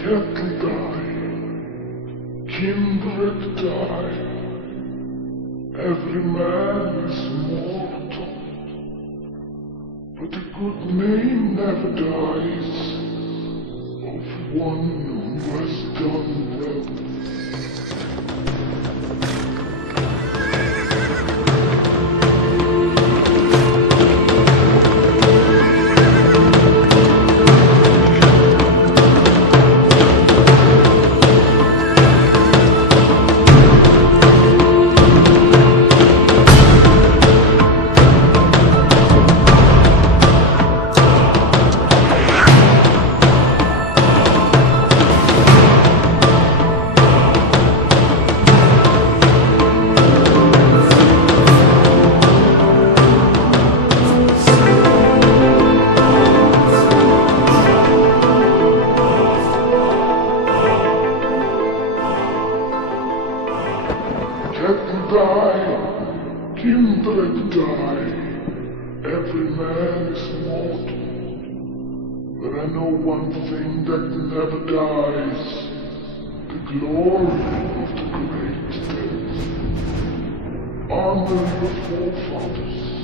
Cattle die, kindred die, every man is mortal, but a good name never dies of one who has done well. Cattle die, kindred die, every man is mortal, but I know one thing that never dies, the glory of the great dead. Honor your forefathers.